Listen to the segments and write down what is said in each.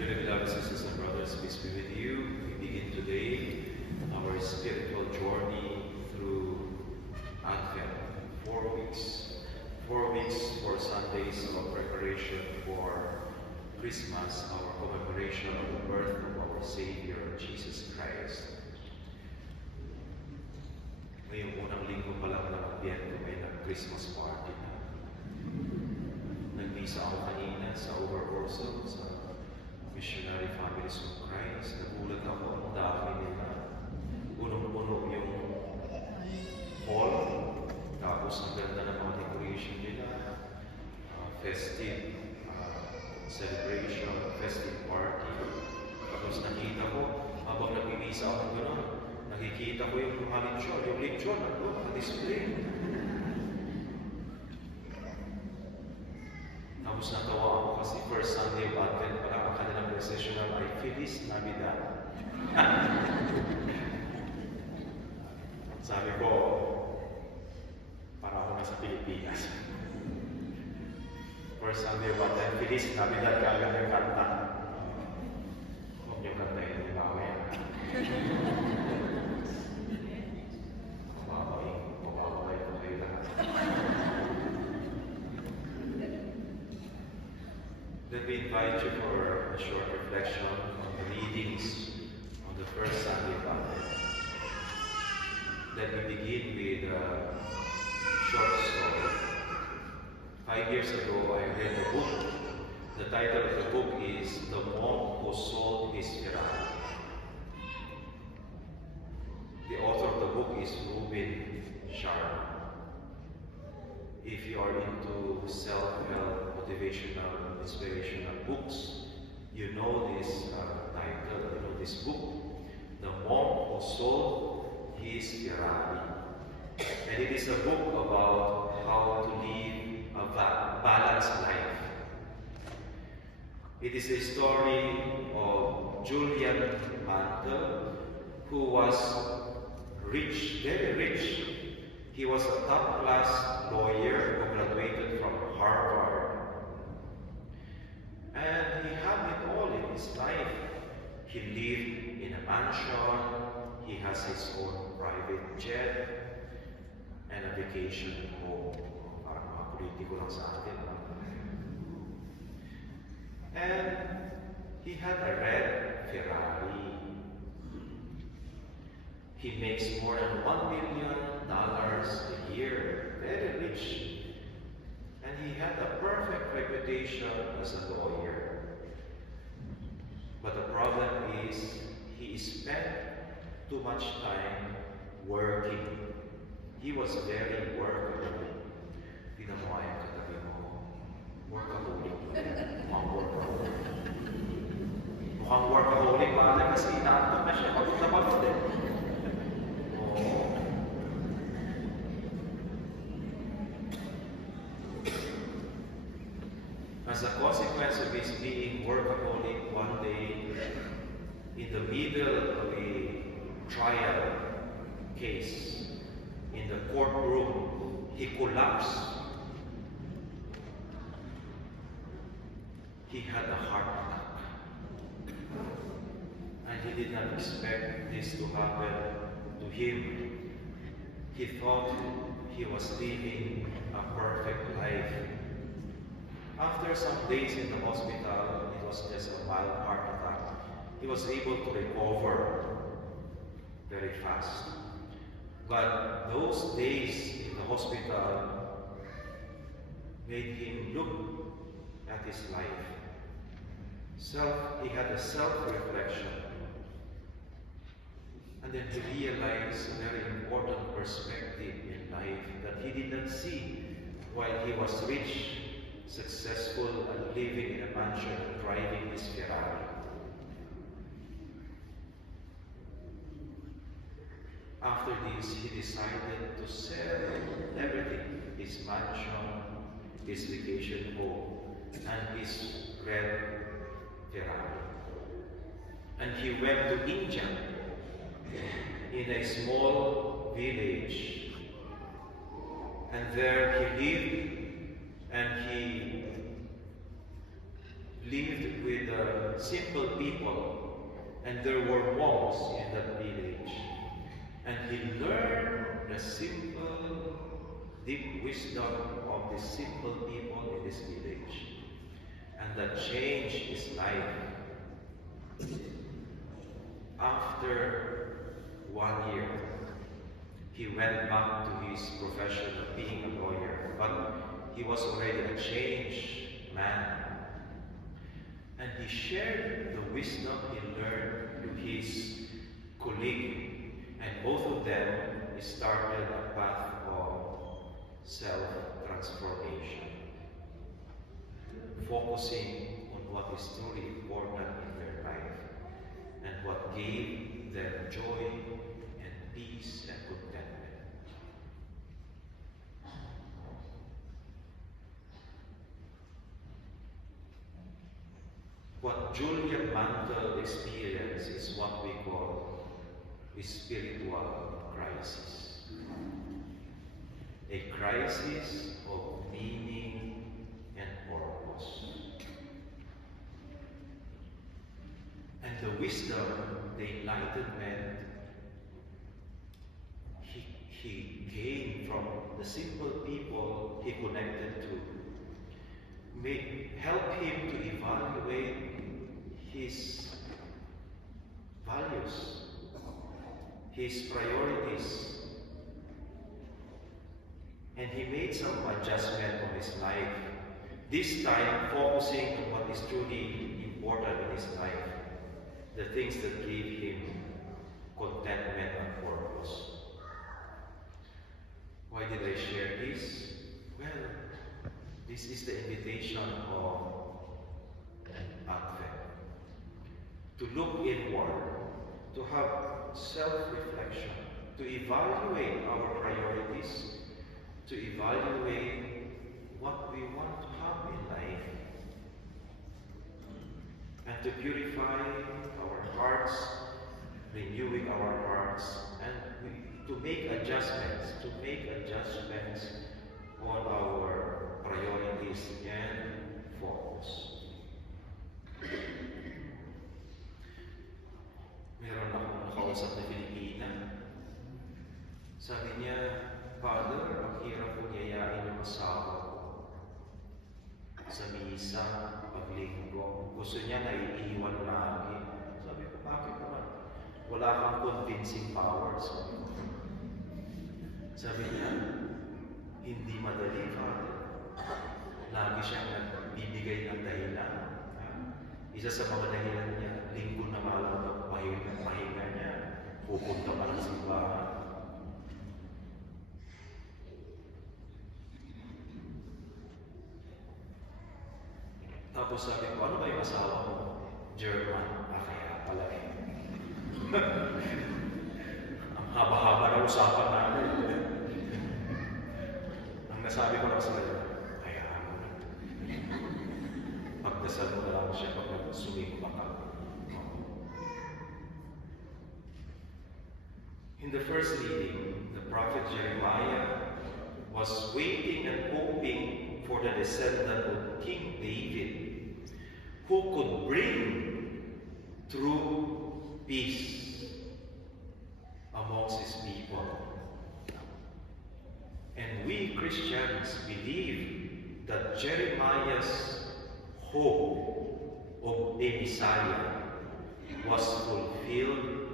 Dearly beloved sisters and brothers, peace be with you. We begin today our spiritual journey through Advent. 4 weeks. 4 weeks, 4 Sundays of preparation for Christmas, our commemoration of the birth of our Savior, Jesus Christ. Ngayong unang linggo pa lang ng Advento ay nag-Christmas party na. Nag-misa ako kanina sa Overcorso, sa Missionary Families of Christ. Nagulat ako, ang dami nila. Punong-puno yung hall. Tapos ang ganda ng mga decoration nila. Festive celebration, festive party. Tapos nakita ko, habang nag-misa ako gano'n, nakikita ko yung lechon. Yung lechon, naka-display. Tapos natawa ako kasi first Sunday of Advent pala ang kanilang processional ay Feliz Navidad. Sabi ko, para ako nasa Pilipinas. First Sunday of Advent, Feliz Navidad ka agad yung kanta. Huwag niyo kantayin yung bawa yan. Mababay ko kayo lahat. Let me invite you for a short reflection on the readings on the first Sunday of Advent. Let me begin with a short story. 5 years ago, I read a book. The title of the book is The Monk Who Sold His Ferrari. The author of the book is Reuben Sharma. If you are into self-help, motivational, inspirational books, you know this title, you know this book, The Monk Who Sold His Ferrari. And it is a book about how to live a balanced life. It is a story of Julian Mantel, who was rich, very rich. He was a top-class lawyer who graduated from Harvard. And he had it all in his life. He lived in a mansion, he has his own private jet, and a vacation home. Parang mga politiko lang sa atin. And he had a red Ferrari. He makes more than $1 million a year, very rich. And he had a perfect reputation as a lawyer. But the problem is, he spent too much time working. He was very workaholic. Pinamuhay ang katabi mo. Workaholic. Mukhang workaholic. Mukhang workaholic pa kasi inaantok na siya. Pagod na pagod eh. As a consequence of his being workaholic, one day, in the middle of a trial case, in the courtroom, he collapsed. He had a heart attack. And he did not expect this to happen to him. He thought he was living a perfect life. After some days in the hospital, it was just a mild heart attack. He was able to recover very fast. But those days in the hospital made him look at his life. He had a self-reflection. And then he realized a very important perspective in life that he did not see while he was rich, successful, and living in a mansion and driving his Ferrari. After this, he decided to sell everything, his mansion, his vacation home, and his red Ferrari. And he went to India, in a small village. And there he lived, and he lived with simple people, and there were monks in that village. And he learned the simple, deep wisdom of the simple people in this village. And that changed his life. After 1 year, he went back to his profession of being a lawyer, but he was already a changed man. And he shared the wisdom he learned to his colleague, and both of them started a path of self-transformation, focusing on what is truly important in their life and what gave them joy and peace and contentment. What Julian Mantle experienced is what we call a spiritual crisis. A crisis of meaning and purpose. And the wisdom, the enlightenment he gained from the simple people he connected to may help him to evaluate his values, his priorities. And he made some adjustment of his life, this time focusing on what is truly important in his life, the things that gave him contentment and purpose. Why did I share this? Well, this is the invitation of Advent. To look inward, to have self-reflection, to evaluate our priorities, to evaluate what we want to have in life, and to purify our hearts, renewing our hearts, and to make adjustments on our priorities and focus. Meron akong nakausap na Pilipina. Sabi niya, Father, ang hirap kong yayain yung asawa ko sa misa, paglinggo. Gusto niya naiiwan lagi. Sabi ko, bakit naman? Wala kang convincing powers. Sabi niya, hindi madali, Father. Lagi siyang nagbibigay ng dahilan. Isa sa mga dahilan niya, linggo na malam ng pahinga niya. Pupunta pa ng simbahan. Tapos sabi ko, ano ba yung asawa mo? German. Kaya pala eh. Ang haba-haba na usapan namin. Ang nasabi ko lang sa kanya, hayaan mo na. Pagdasal mo na lang siya pag sumigpa ka. In the first reading, the prophet Jeremiah was waiting and hoping for the descendant of King David, who could bring true peace amongst his people. And we Christians believe that Jeremiah's hope of a Messiah was fulfilled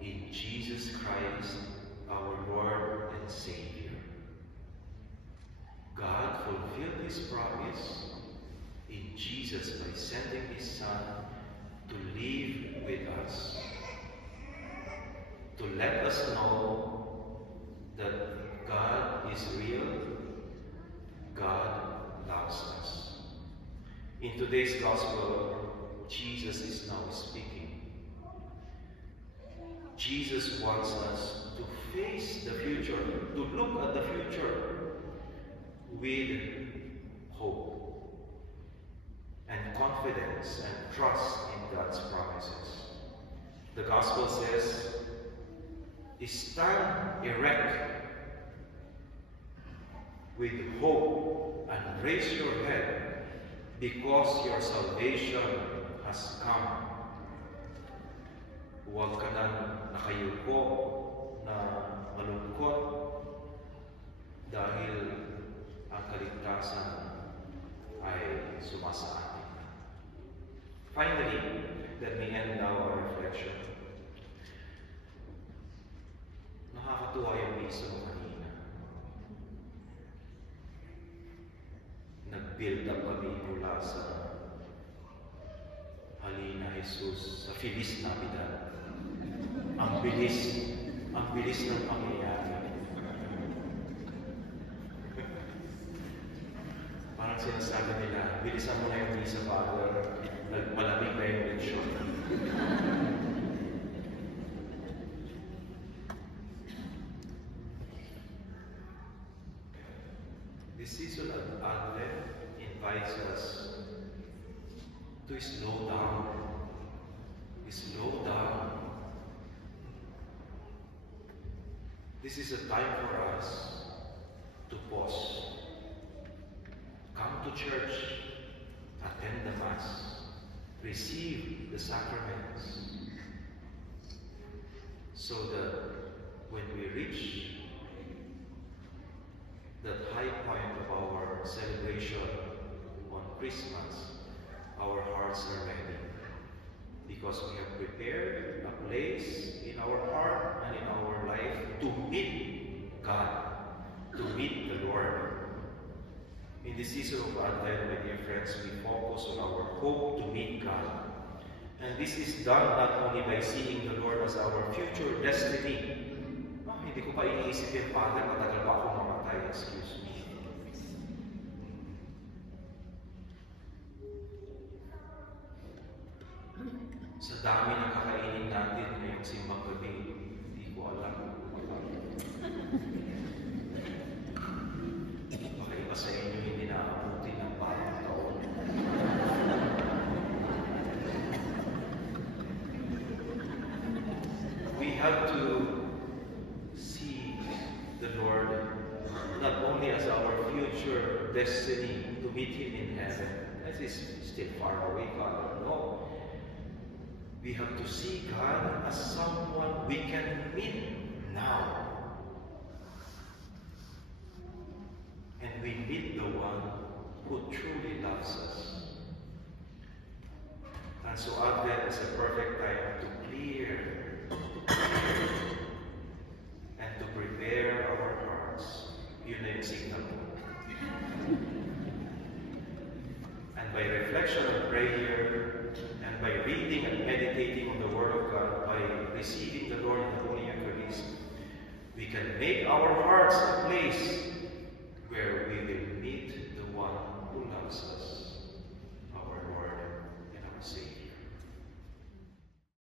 in Jesus Christ, our Lord and Savior. God fulfilled his promise in Jesus by sending his Son to live with us, to let us know that God is real, God loves us. In today's Gospel, Jesus is now speaking. Jesus wants us to face the future, to look at the future with hope and confidence and trust in God's promises. The Gospel says, stand erect with hope and raise your head, because your salvation has come. Huwag ka nang nakayuko na malungkot dahil ang kaligtasan ay sumasa atin. Finally, let me end now our reflection. Nakakatuwa yung miso mo kanina. Nag-build up kami mula sa Halina Jesus sa Feliz Navidad. Ang bilis ng pangyayari. Parang sinasabi nila, bilisan mo na yung misa, Father. Malamig na yung lechon. This season of Advent invites us to slow down. Slow down. This is a time for us to pause. Come to church, attend the Mass, receive the sacraments, so that when we reach that high point of our celebration on Christmas, our hearts are ready, because we have prepared a place in our heart and in our life to meet God, to meet the Lord. In this season of Advent, my dear friends, we focus on our hope to meet God. And this is done not only by seeing the Lord as our future destiny. Hindi ko pa iniisip yung Father, matagal pa akong mamatay, excuse me. Sa dami ng kakainin natin ngayong simbang gabi, hindi ko alam. Baka iba sa inyo hindi nakakabuti ng bagong taon. We have to see the Lord not only as our future destiny to meet Him in heaven. That is still far away, Father. No. We have to see God as someone we can meet now. And we meet the one who truly loves us. And so Advent is a perfect time to clear and to prepare our hearts. Yun na yung signal mo. And by reflection and prayer, and by reading and meditating on the Word of God, by receiving the Lord in the Holy Eucharist, we can make our hearts